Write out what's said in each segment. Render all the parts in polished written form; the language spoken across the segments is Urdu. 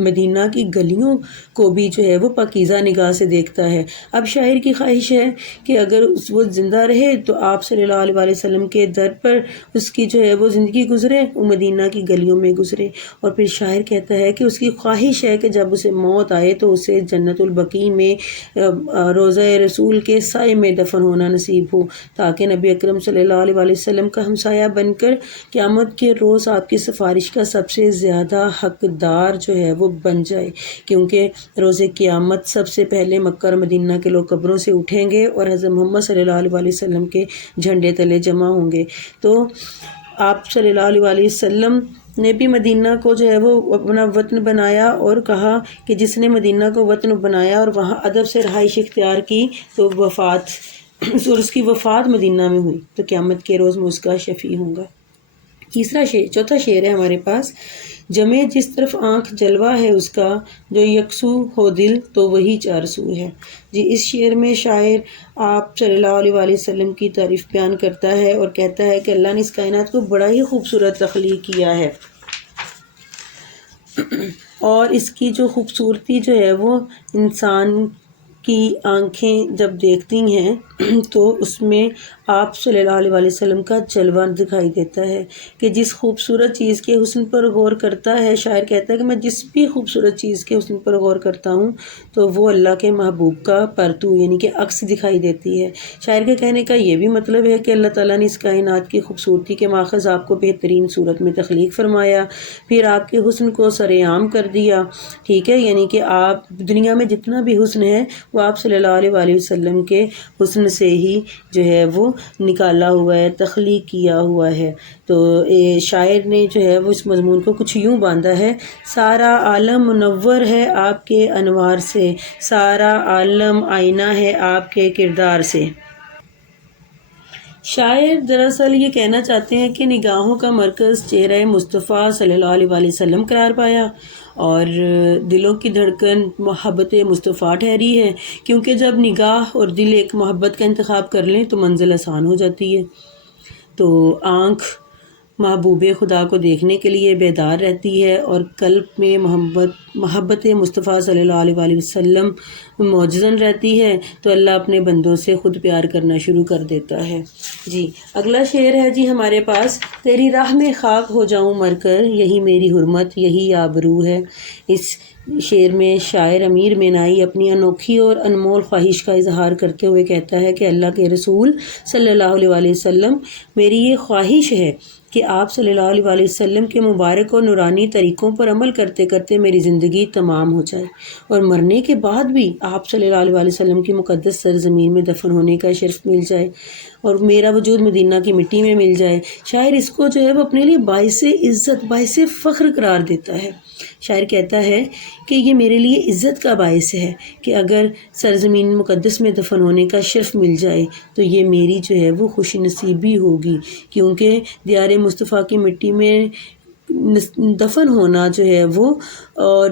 مدینہ کی گلیوں کو بھی جو ہے وہ پاکیزہ نگاہ سے دیکھتا ہے۔ اب شاعر کی خواہش ہے کہ اگر وہ زندہ رہے تو آپ صلی اللہ علیہ وآلہ وسلم کے در پر اس کی جو ہے وہ زندگی گزرے، وہ مدینہ کی گلیوں میں گزرے۔ اور پھر شاعر کہتا ہے کہ اس کی خواہش ہے کہ جب اسے موت آئے تو اسے جنت البقیع میں روضہ رسول کے سائے میں دفن ہونا نصیب ہو، تاکہ نبی اکرم صلی اللہ علیہ وآلہ وسلم کا ہمسایہ بن کر قیامت کے روز آپ کی سفارش کا سب سے زیادہ حقدار جو ہے وہ بن جائے، کیونکہ روز قیامت سب سے پہلے مکہ اور مدینہ کے لوگ قبروں سے اٹھیں گے اور حضرت محمد صلی اللہ علیہ وآلہ وسلم کے جھنڈے تلے جمع ہوں گے۔ تو آپ صلی اللہ علیہ وآلہ وسلم نے بھی مدینہ کو جو ہے وہ اپنا وطن بنایا، اور کہا کہ جس نے مدینہ کو وطن بنایا اور وہاں ادب سے رہائش اختیار کی تو اس کی وفات مدینہ میں ہوئی تو قیامت کے روز میں اس کا شفیع ہوں گا۔ چوتھا شعر ہے ہمارے پاس، جمے جس طرف آنکھ جلوہ ہے اس کا، جو یکسو ہو دل تو وہی چار سو ہے۔ جی، اس شعر میں شاعر آپ صلی اللہ علیہ وآلہ وسلم کی تعریف بیان کرتا ہے اور کہتا ہے کہ اللہ نے اس کائنات کو بڑا ہی خوبصورت تخلیق کیا ہے، اور اس کی جو خوبصورتی جو ہے وہ انسان کی آنکھیں جب دیکھتی ہیں تو اس میں آپ صلی اللہ علیہ وآلہ وسلم کا جلوہ دکھائی دیتا ہے کہ جس خوبصورت چیز کے حسن پر غور کرتا ہے، شاعر کہتا ہے کہ میں جس بھی خوبصورت چیز کے حسن پر غور کرتا ہوں تو وہ اللہ کے محبوب کا پرتو یعنی کہ عکس دکھائی دیتی ہے۔ شاعر کے کہنے کا یہ بھی مطلب ہے کہ اللہ تعالیٰ نے اس کائنات کی خوبصورتی کے ماخذ آپ کو بہترین صورت میں تخلیق فرمایا، پھر آپ کے حسن کو سر عام کر دیا، ٹھیک ہے، یعنی کہ آپ دنیا میں جتنا بھی حسن ہے وہ آپ صلی اللہ علیہ وآلہ وسلم کے حسن سے ہی جو ہے وہ نکالا ہوا ہے، تخلیق کیا ہوا ہے۔ تو شاعر نے جو ہے وہ اس مضمون کو کچھ یوں باندھا ہے، سارا عالم منور ہے آپ کے انوار سے، سارا عالم آئینہ ہے آپ کے کردار سے۔ شاعر دراصل یہ کہنا چاہتے ہیں کہ نگاہوں کا مرکز چہرہ مصطفیٰ صلی اللہ علیہ وآلہ وسلم قرار پایا اور دلوں کی دھڑکن محبت مصطفیٰ ٹھہری ہے، کیونکہ جب نگاہ اور دل ایک محبت کا انتخاب کر لیں تو منزل آسان ہو جاتی ہے۔ تو آنکھ محبوب خدا کو دیکھنے کے لیے بیدار رہتی ہے اور قلب میں محبت مصطفیٰ صلی اللہ علیہ وآلہ وسلم موجزن رہتی ہے تو اللہ اپنے بندوں سے خود پیار کرنا شروع کر دیتا ہے۔ جی، اگلا شعر ہے جی ہمارے پاس، تیری راہ میں خاک ہو جاؤں مر کر، یہی میری حرمت یہی آبرو ہے۔ اس شعر میں شاعر امیر مینائی اپنی انوکھی اور انمول خواہش کا اظہار کرتے ہوئے کہتا ہے کہ اللہ کے رسول صلی اللہ علیہ وآلہ وسلم، میری یہ خواہش ہے کہ آپ صلی اللہ علیہ وآلہ وسلم کے مبارک اور نورانی طریقوں پر عمل کرتے کرتے میری زندگی تمام ہو جائے اور مرنے کے بعد بھی آپ صلی اللہ علیہ وآلہ وسلم کی مقدس سرزمین میں دفن ہونے کا شرف مل جائے اور میرا وجود مدینہ کی مٹی میں مل جائے۔ شاعر اس کو جو ہے وہ اپنے لیے باعث عزت باعث فخر قرار دیتا ہے۔ شاعر کہتا ہے کہ یہ میرے لیے عزت کا باعث ہے کہ اگر سرزمین مقدس میں دفن ہونے کا شرف مل جائے تو یہ میری جو ہے وہ خوش نصیبی ہوگی، کیونکہ دیار مصطفیٰ کی مٹی میں دفن ہونا جو ہے وہ اور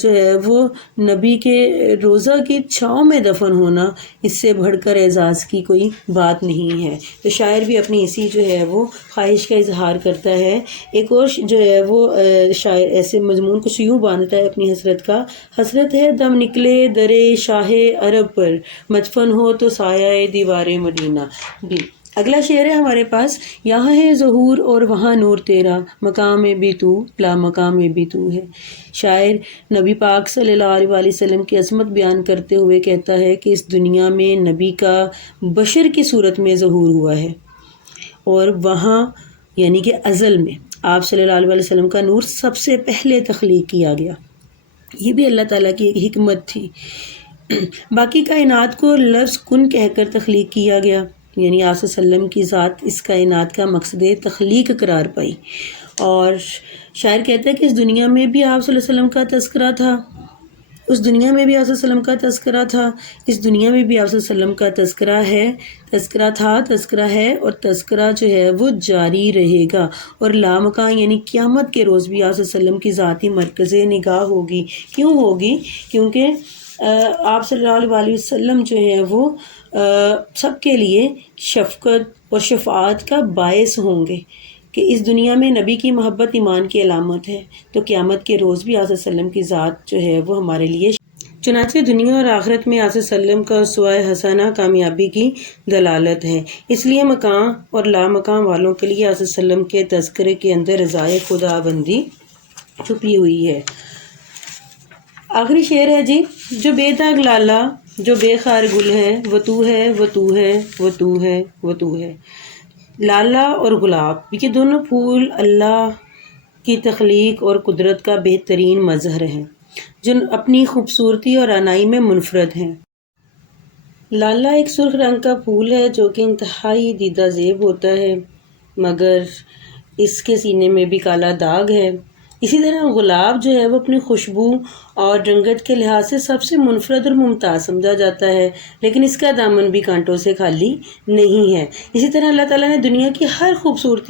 جو ہے وہ نبی کے روضہ کی چھاؤں میں دفن ہونا اس سے بڑھ کر اعزاز کی کوئی بات نہیں ہے۔ تو شاعر بھی اپنی اسی جو ہے وہ خواہش کا اظہار کرتا ہے۔ ایک اور جو ہے وہ شاعر ایسے مضمون کچھ یوں باندھتا ہے اپنی حسرت کا، حسرت ہے دم نکلے درے شاہ عرب پر، مدفن ہو تو سایہ دیوار مدینہ۔ بھی اگلا شعر ہے ہمارے پاس، یہاں ہے ظہور اور وہاں نور تیرا، مقام میں بھی تو لا مقام میں بھی تو ہے۔ شاعر نبی پاک صلی اللہ علیہ وآلہ وسلم کی عظمت بیان کرتے ہوئے کہتا ہے کہ اس دنیا میں نبی کا بشر کی صورت میں ظہور ہوا ہے اور وہاں یعنی کہ ازل میں آپ صلی اللہ علیہ وآلہ وسلم کا نور سب سے پہلے تخلیق کیا گیا۔ یہ بھی اللہ تعالیٰ کی ایک حکمت تھی۔ باقی کائنات کو لفظ کن کہہ کر تخلیق کیا گیا، یعنی آپ صلی اللہ علیہ وسلم کی ذات اس کائنات کا مقصد تخلیق قرار پائی۔ اور شاعر کہتا ہے کہ اس دنیا میں بھی آپ صلی اللہ علیہ وسلم کا تذکرہ تھا، اس دنیا میں بھی آپ صلی اللہ علیہ وسلم کا تذکرہ تھا، اس دنیا میں بھی آپ صلی اللہ علیہ وسلم کا تذکرہ ہے، تذکرہ تھا، تذکرہ ہے اور تذکرہ جو ہے وہ جاری رہے گا، اور لامکان یعنی قیامت کے روز بھی آپ صلی اللہ علیہ وسلم کی ذاتی مرکز نگاہ ہوگی۔ کیوں ہوگی؟ کیونکہ آپ صلی اللہ علیہ وسلم جو ہے وہ سب کے لیے شفقت اور شفاعت کا باعث ہوں گے کہ اس دنیا میں نبی کی محبت ایمان کی علامت ہے، تو قیامت کے روز بھی آپ صلی اللہ علیہ وسلم کی ذات جو ہے وہ ہمارے لیے، چنانچہ دنیا اور آخرت میں آپ صلی اللہ علیہ وسلم کا اسوہ حسنہ کامیابی کی دلالت ہے۔ اس لیے مقام اور لامقام والوں کے لیے آپ صلی اللہ علیہ وسلم کے تذکرے کے اندر رضائے خدا بندی چھپی ہوئی ہے۔ آخری شعر ہے جی، جو بے داغ لالا، جو بے خار گل ہے، وہ تو ہے، وہ تو ہے، وہ تو ہے، وہ تو ہے۔ لالا اور گلاب یہ دونوں پھول اللہ کی تخلیق اور قدرت کا بہترین مظہر ہیں، جو اپنی خوبصورتی اور رعنائی میں منفرد ہیں۔ لالا ایک سرخ رنگ کا پھول ہے جو کہ انتہائی دیدہ زیب ہوتا ہے، مگر اس کے سینے میں بھی کالا داغ ہے۔ اسی طرح گلاب جو ہے وہ اپنی خوشبو اور رنگت کے لحاظ سے سب سے منفرد اور ممتاز سمجھا جاتا ہے، لیکن اس کا دامن بھی کانٹوں سے خالی نہیں ہے۔ اسی طرح اللہ تعالیٰ نے دنیا کی ہر خوبصورت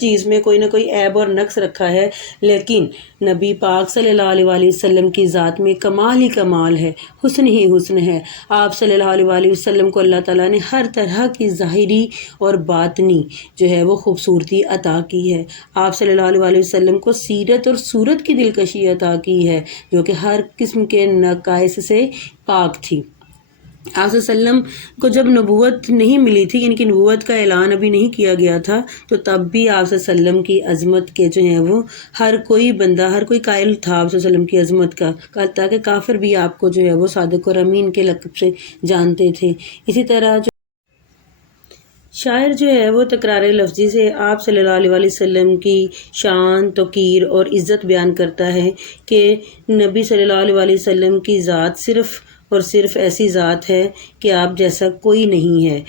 چیز میں کوئی نہ کوئی عیب اور نقص رکھا ہے، لیکن نبی پاک صلی اللہ علیہ وآلہ وسلم کی ذات میں کمال ہی کمال ہے، حسن ہی حسن ہے۔ آپ صلی اللہ علیہ وآلہ وسلم کو اللہ تعالیٰ نے ہر طرح کی ظاہری اور باطنی جو ہے وہ خوبصورتی عطا کی ہے۔ آپ صلی اللہ علیہ وآلہ وسلم کو سیرت اور صورت کی دلکشی عطا کی ہے، جو کہ ہر قسم کے نقائص سے پاک تھی۔ آپ صلی اللہ علیہ وسلم کو جب نبوت نہیں ملی تھی، یعنی کہ نبوت کا اعلان ابھی نہیں کیا گیا تھا، تو تب بھی آپ صلی اللہ علیہ وسلم کی عظمت کے جو ہیں وہ ہر کوئی بندہ، ہر کوئی قائل تھا آپ صلی اللہ علیہ وسلم کی عظمت کا، تاکہ کافر بھی آپ کو جو ہے وہ صادق اور امین کے لقب سے جانتے تھے۔ اسی طرح جو شاعر جو ہے وہ تکرار لفظی سے آپ صلی اللہ علیہ وآلہ وسلم کی شان، توقیر اور عزت بیان کرتا ہے کہ نبی صلی اللہ علیہ وآلہ وسلم کی ذات صرف اور صرف ایسی ذات ہے کہ آپ جیسا کوئی نہیں ہے۔